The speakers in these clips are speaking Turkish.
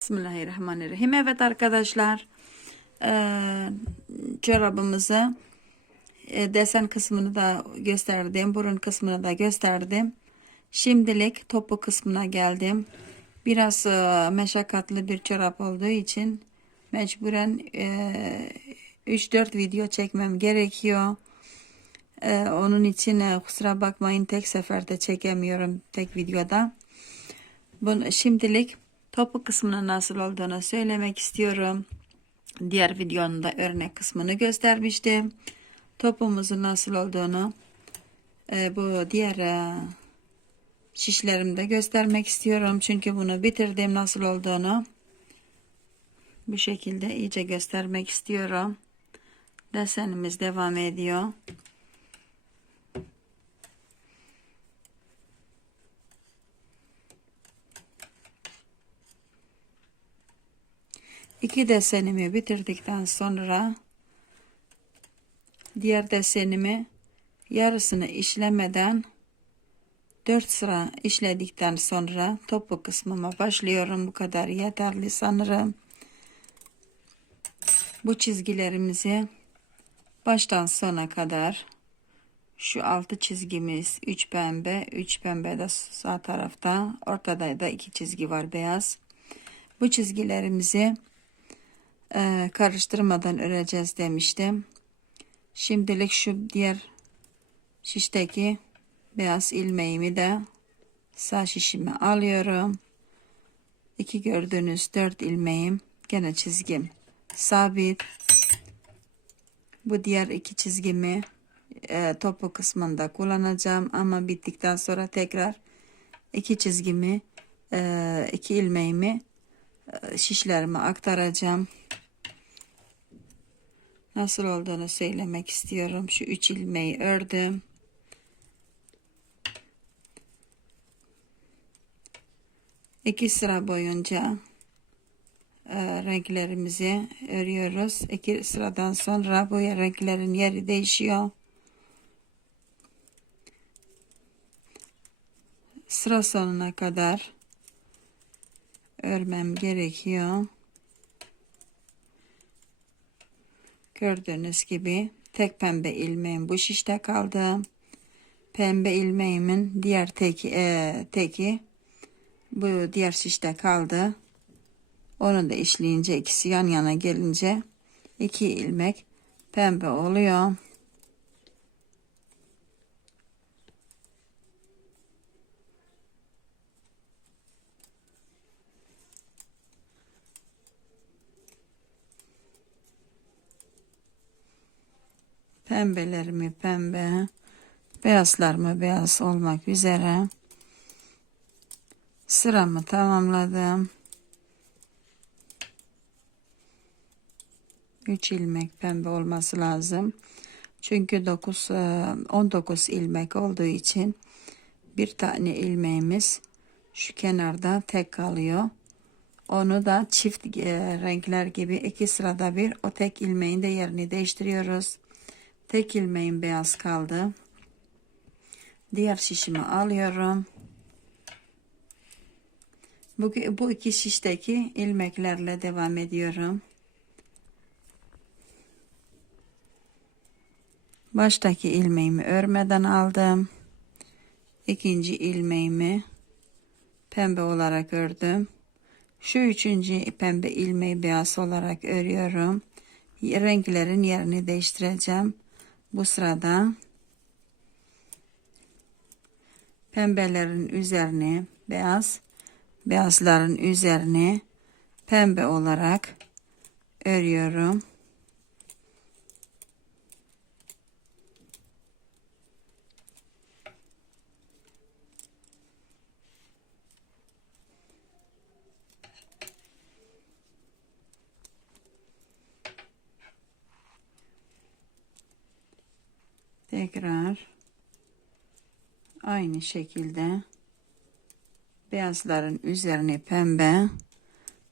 Bismillahirrahmanirrahim. Evet arkadaşlar eee, çorabımızı e, desen kısmını da gösterdim. Burun kısmını da gösterdim. Şimdilik topu kısmına geldim. Biraz e, meşakkatli bir çorap olduğu için mecburen e, 3-4 video çekmem gerekiyor. E, onun için e, kusura bakmayın tek seferde çekemiyorum tek videoda. Bunu şimdilik topu kısmının nasıl olduğunu söylemek istiyorum. Diğer videonun da örnek kısmını göstermiştim. Topumuzun nasıl olduğunu e, bu diğer e, şişlerimde göstermek istiyorum. Çünkü bunu bitirdim nasıl olduğunu. Bu şekilde iyice göstermek istiyorum. Desenimiz devam ediyor. İki desenimi bitirdikten sonra diğer desenimi yarısını işlemeden 4 sıra işledikten sonra topu kısmıma başlıyorum. Bu kadar yeterli sanırım. Bu çizgilerimizi baştan sona kadar şu altı çizgimiz 3 pembe 3 pembe de sağ tarafta ortada da iki çizgi var beyaz. Bu çizgilerimizi e, karıştırmadan öreceğiz demiştim. Şimdilik şu diğer şişteki beyaz ilmeğimi de sağ şişime alıyorum. İki gördüğünüz dört ilmeğim gene çizgim sabit. Bu diğer iki çizgimi e, topu kısmında kullanacağım ama bittikten sonra tekrar iki çizgimi e, iki ilmeğimi e, şişlerime aktaracağım nasıl olduğunu söylemek istiyorum. Şu üç ilmeği ördüm. İki sıra boyunca e, renklerimizi örüyoruz. İki sıradan sonra bu renklerin yeri değişiyor. Sıra sonuna kadar örmem gerekiyor. Gördüğünüz gibi tek pembe ilmeğim bu şişte kaldı. Pembe ilmeğimin diğer teki, e, teki bu diğer şişte kaldı. Onu da işleyince ikisi yan yana gelince iki ilmek pembe oluyor. Pembelerimi pembe, beyazlarımı beyaz olmak üzere sıramı tamamladım. 3 ilmek pembe olması lazım. Çünkü 9 19 ilmek olduğu için bir tane ilmeğimiz şu kenarda tek kalıyor. Onu da çift e, renkler gibi iki sırada bir o tek ilmeğin de yerini değiştiriyoruz. Tek ilmeğim beyaz kaldı. Diğer şişimi alıyorum. Bu, bu iki şişteki ilmeklerle devam ediyorum. Baştaki ilmeğimi örmeden aldım. İkinci ilmeğimi pembe olarak ördüm. Şu üçüncü pembe ilmeği beyaz olarak örüyorum. Renklerin yerini değiştireceğim. Bu sırada pembelerin üzerine beyaz, beyazların üzerine pembe olarak örüyorum. Tekrar aynı şekilde beyazların üzerine pembe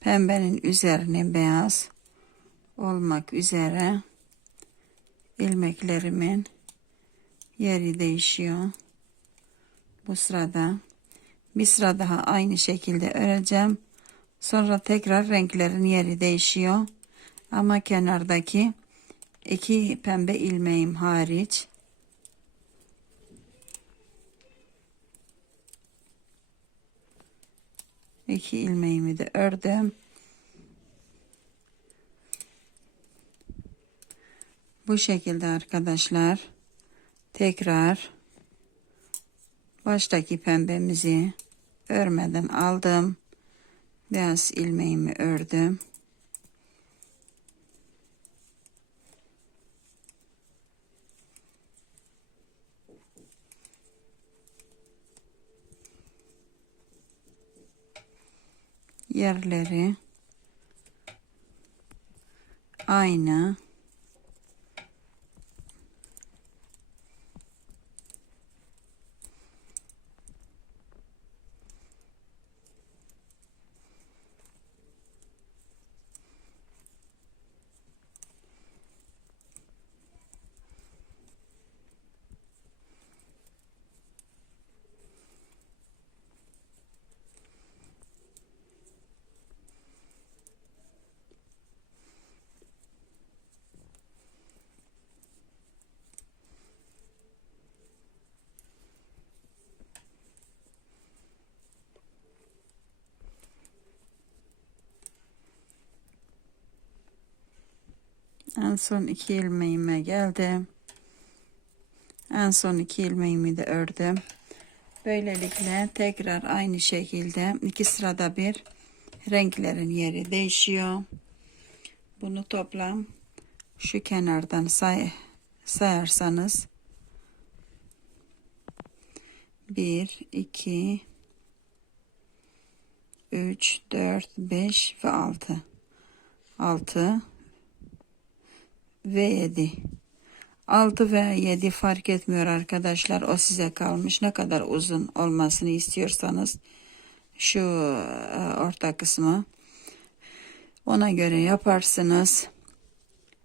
pembenin üzerine beyaz olmak üzere ilmeklerimin yeri değişiyor bu sırada bir sıra daha aynı şekilde öreceğim Sonra tekrar renklerin yeri değişiyor. Ama kenardaki iki pembe ilmeğim hariç iki ilmeğimi de ördüm. Bu şekilde arkadaşlar tekrar baştaki pembemizi örmeden aldım. Beyaz ilmeğimi ördüm. Yerleri aynı. En son iki ilmeğime geldim. En son iki ilmeğimi de ördüm. Böylelikle tekrar aynı şekilde iki sırada bir renklerin yeri değişiyor. Bunu toplam şu kenardan say sayarsanız 1 2 3 4 5 ve 6 6 ve 7 6 ve 7 fark etmiyor arkadaşlar. O size kalmış. Ne kadar uzun olmasını istiyorsanız şu e, orta kısmı ona göre yaparsınız.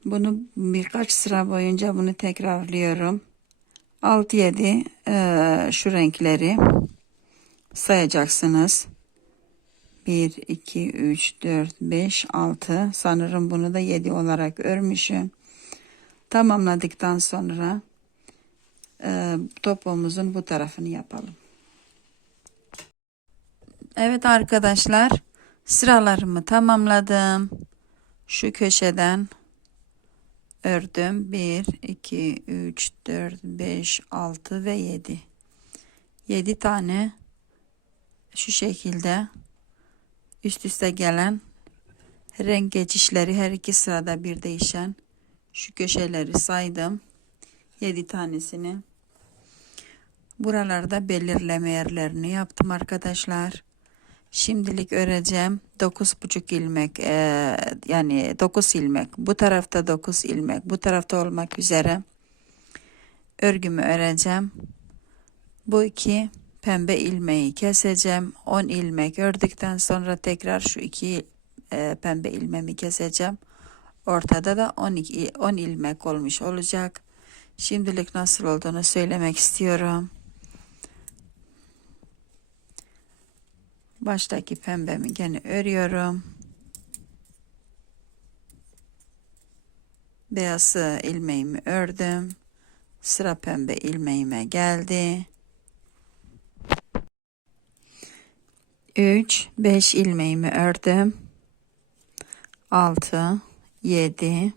Bunu birkaç sıra boyunca bunu tekrarlıyorum. 6 7 e, şu renkleri sayacaksınız. 1 2 3 4 5 6 sanırım bunu da 7 olarak örmüşüm tamamladıktan sonra e, topumuzun bu tarafını yapalım. Evet arkadaşlar sıralarımı tamamladım. Şu köşeden ördüm. 1, 2, 3, 4, 5, 6 ve 7. 7 tane şu şekilde üst üste gelen renk geçişleri her iki sırada bir değişen şu köşeleri saydım. 7 tanesini. Buralarda belirleme yerlerini yaptım arkadaşlar. Şimdilik öreceğim. 9,5 ilmek e, yani 9 ilmek. Bu tarafta 9 ilmek. Bu tarafta olmak üzere örgümü öreceğim. Bu iki pembe ilmeği keseceğim. 10 ilmek ördükten sonra tekrar şu iki e, pembe ilmeğimi keseceğim. Ortada da 12 10 ilmek olmuş olacak. Şimdilik nasıl olduğunu söylemek istiyorum. Baştaki pembemi gene örüyorum. Beyaz ilmeğimi ördüm. Sıra pembe ilmeğime geldi. 3 5 ilmeğimi ördüm. 6 7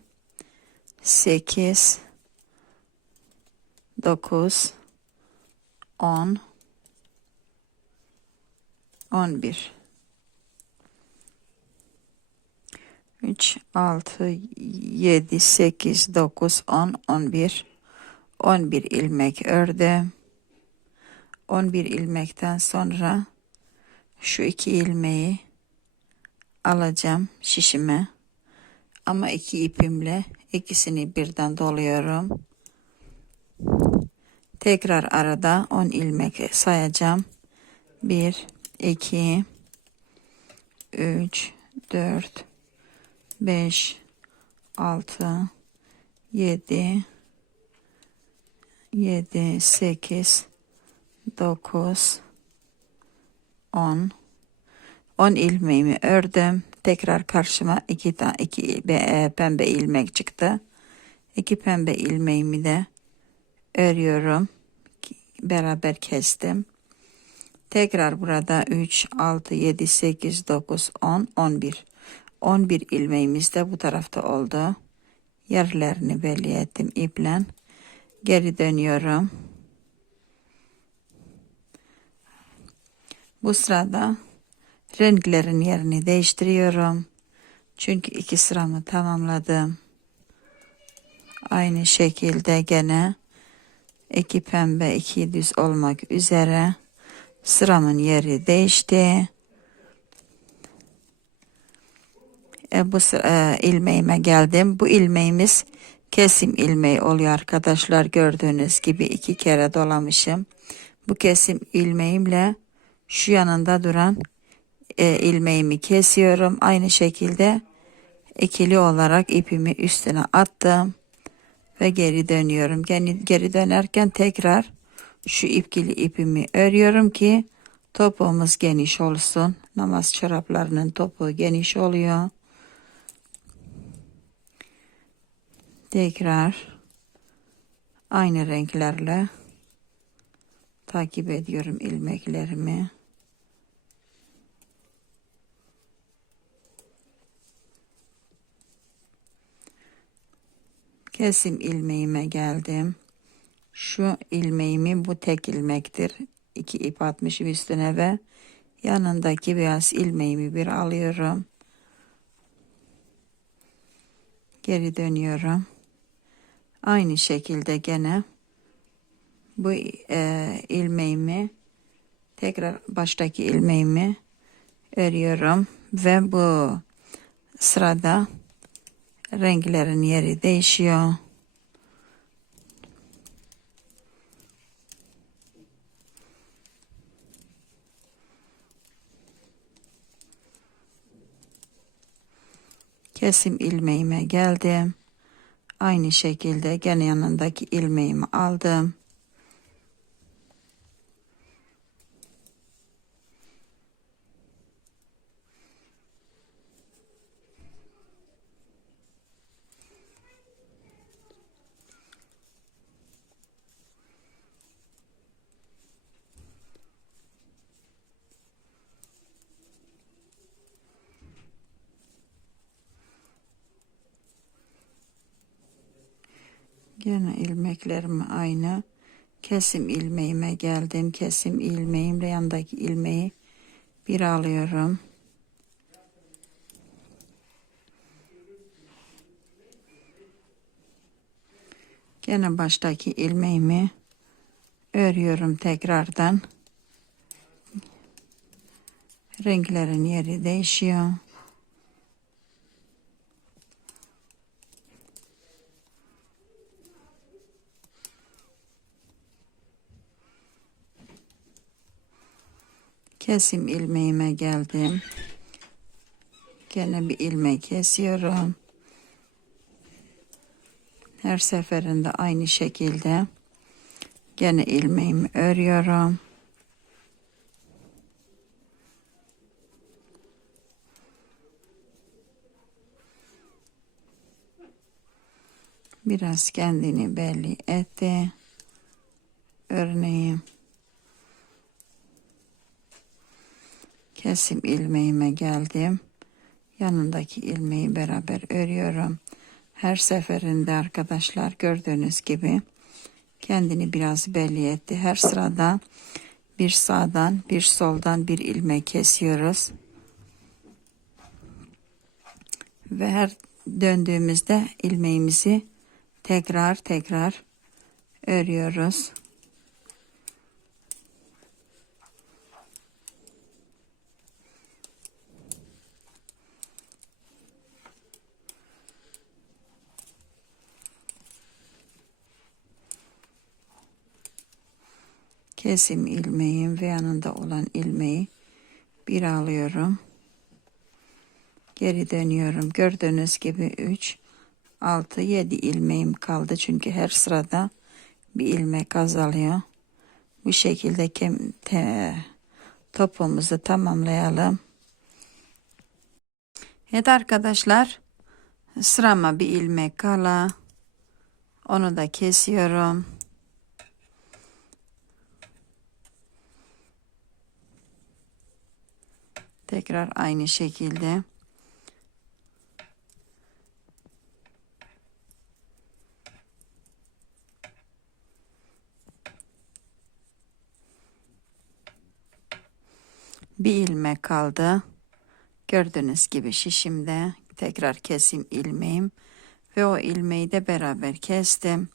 8 9 10 11 3 6 7 8 9 10 11 11 ilmek ördüm 11 ilmekten sonra şu iki ilmeği alacağım şişime ama iki ipimle ikisini birden doluyorum. Tekrar arada 10 ilmek sayacağım. 1 2 3 4 5 6 7 7 8 9 10 10 ilmeğimi ördüm. Tekrar karşıma iki, ta, iki e, pembe ilmek çıktı. İki pembe ilmeğimi de örüyorum. Beraber kestim. Tekrar burada 3, 6, 7, 8, 9, 10, 11. 11 ilmeğimiz de bu tarafta oldu. Yerlerini belli ettim iple. Geri dönüyorum. Bu sırada renklerin yerini değiştiriyorum. Çünkü iki sıramı tamamladım. Aynı şekilde gene iki pembe iki düz olmak üzere sıramın yeri değişti. E, bu e, ilmeğime geldim. Bu ilmeğimiz kesim ilmeği oluyor arkadaşlar. Gördüğünüz gibi iki kere dolamışım. Bu kesim ilmeğimle şu yanında duran e, ilmeğimi kesiyorum. Aynı şekilde ikili olarak ipimi üstüne attım ve geri dönüyorum. Geri, geri dönerken tekrar şu ipkili ipimi örüyorum ki topuğumuz geniş olsun. Namaz çoraplarının topuğu geniş oluyor. Tekrar aynı renklerle takip ediyorum ilmeklerimi. Kesim ilmeğime geldim. Şu ilmeğimi bu tek ilmektir. İki ip atmışım üstüne ve yanındaki beyaz ilmeğimi bir alıyorum. Geri dönüyorum. Aynı şekilde gene bu e, ilmeğimi tekrar baştaki ilmeğimi örüyorum ve bu sırada renklerin yeri değişiyor. Kesim ilmeğime geldim. Aynı şekilde gene yanındaki ilmeğimi aldım. Gene ilmeklerim aynı. Kesim ilmeğime geldim. Kesim ilmeğimle yandaki ilmeği bir alıyorum. Gene baştaki ilmeğimi örüyorum tekrardan. Renklerin yeri değişiyor. Kesim ilmeğime geldim. Gene bir ilmek kesiyorum. Her seferinde aynı şekilde gene ilmeğimi örüyorum. Biraz kendini belli etti. Örneğim. Kesim ilmeğime geldim. Yanındaki ilmeği beraber örüyorum. Her seferinde arkadaşlar gördüğünüz gibi kendini biraz belli etti. Her sırada bir sağdan bir soldan bir ilmek kesiyoruz. Ve her döndüğümüzde ilmeğimizi tekrar tekrar örüyoruz. Kesim ilmeğim ve yanında olan ilmeği bir alıyorum. Geri dönüyorum. Gördüğünüz gibi 3, 6, 7 ilmeğim kaldı. Çünkü her sırada bir ilmek azalıyor. Bu şekilde kem, te, topumuzu tamamlayalım. Evet arkadaşlar sırama bir ilmek kala onu da kesiyorum. Tekrar aynı şekilde. Bir ilmek kaldı. Gördüğünüz gibi şişimde tekrar kesim ilmeğim ve o ilmeği de beraber kestim.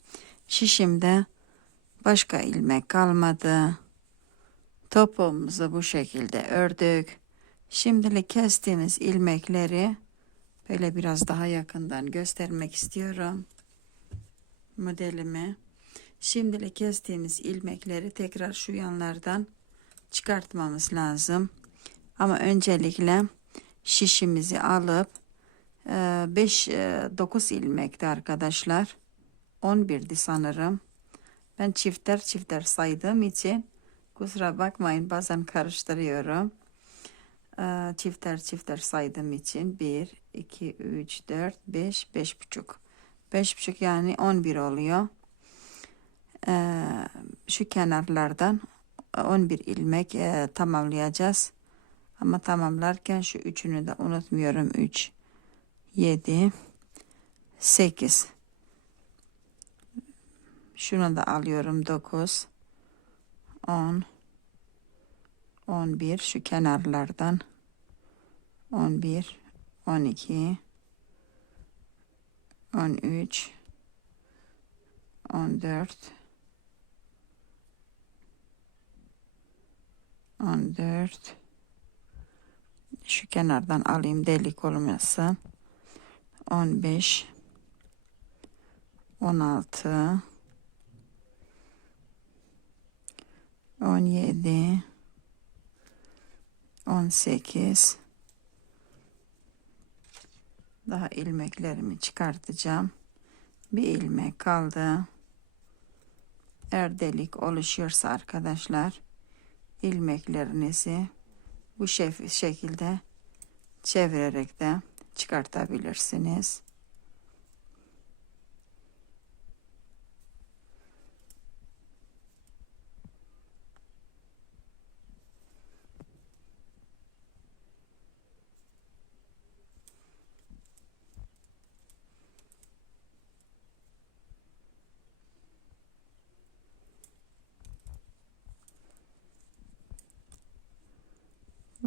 Şişimde başka ilmek kalmadı. Topuğumuzu bu şekilde ördük. Şimdilik kestiğimiz ilmekleri böyle biraz daha yakından göstermek istiyorum. Modelimi. Şimdilik kestiğimiz ilmekleri tekrar şu yanlardan çıkartmamız lazım. Ama öncelikle şişimizi alıp 5-9 ilmekti arkadaşlar. 11'di sanırım. Ben çifter çifter saydığım için kusura bakmayın bazen karıştırıyorum. Ee, Çifter çifter saydığım için 1, 2, 3, 4, 5, 5 buçuk. 5 buçuk yani 11 oluyor. Ee, Şu kenarlardan 11 ilmek e, tamamlayacağız. Ama tamamlarken şu üçünü de unutmuyorum. 3, 7, 8. Şunu da alıyorum 9, 10, 11 şu kenarlardan. 11, 12, 13, 14, 14 şu kenardan alayım delik olmasın. 15 16 17 18 daha ilmeklerimi çıkartacağım. Bir ilmek kaldı. Eğer delik oluşuyorsa arkadaşlar ilmeklerinizi bu şekilde çevirerek de çıkartabilirsiniz.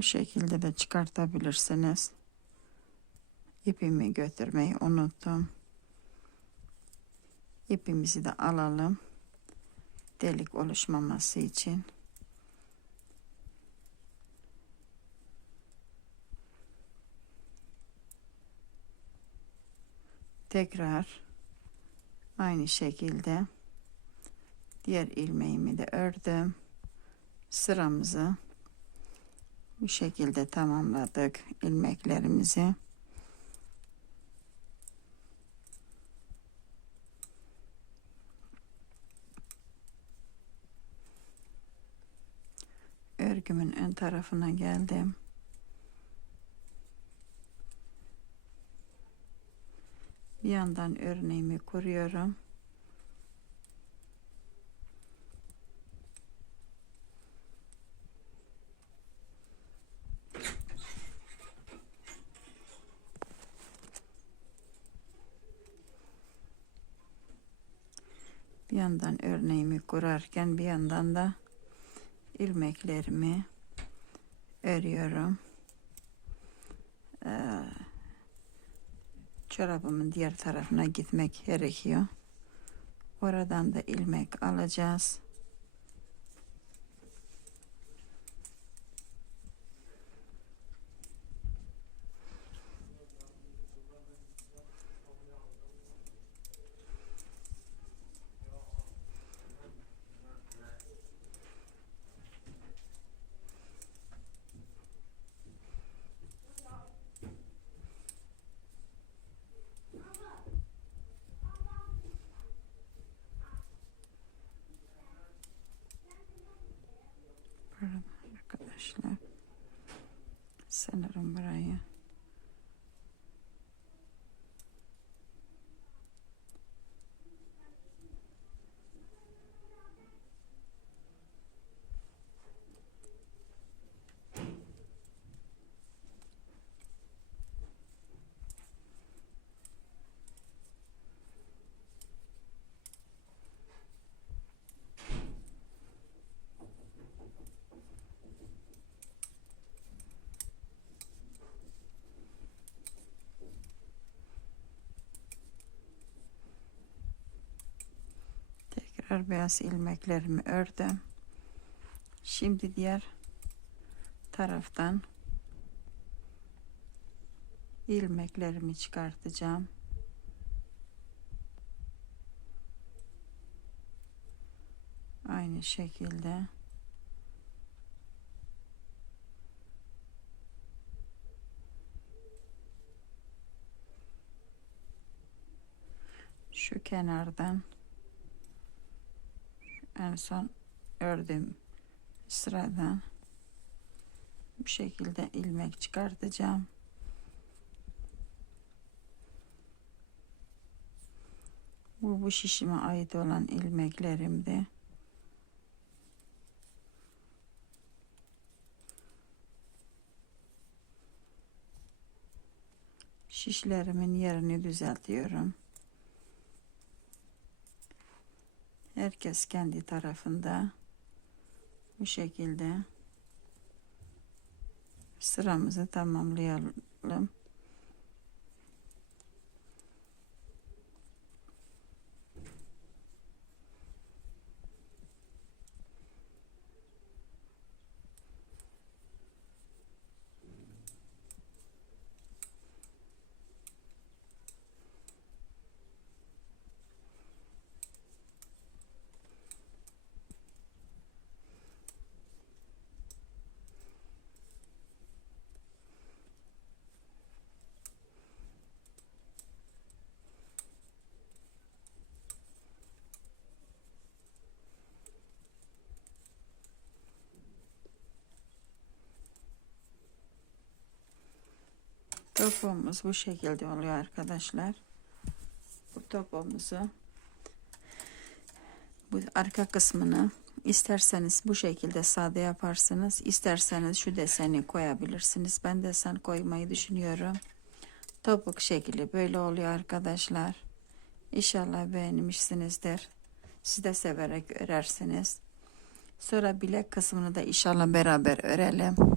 Bu şekilde de çıkartabilirsiniz. İpimi götürmeyi unuttum. İpimizi de alalım. Delik oluşmaması için. Tekrar aynı şekilde diğer ilmeğimi de ördüm. Sıramızı bu şekilde tamamladık ilmeklerimizi. Örgümün ön tarafına geldim. Bir yandan örneğimi kuruyorum. bir yandan örneğimi kurarken bir yandan da ilmeklerimi örüyorum. Ee, çorabımın diğer tarafına gitmek gerekiyor. Oradan da ilmek alacağız. Pardon arkadaşlar. Sanırım burayı tekrar beyaz ilmeklerimi ördüm. Şimdi diğer taraftan ilmeklerimi çıkartacağım. Aynı şekilde şu kenardan en son ördüğüm sıradan bu şekilde ilmek çıkartacağım. Bu bu şişime ait olan ilmeklerimdi. Şişlerimin yerini düzeltiyorum. Herkes kendi tarafında bu şekilde sıramızı tamamlayalım. Topumuz bu şekilde oluyor arkadaşlar. Bu topumuzu bu arka kısmını isterseniz bu şekilde sade yaparsınız. isterseniz şu deseni koyabilirsiniz. Ben desen koymayı düşünüyorum. Topuk şekli böyle oluyor arkadaşlar. İnşallah beğenmişsinizdir. Siz de severek örersiniz. Sonra bilek kısmını da inşallah beraber örelim.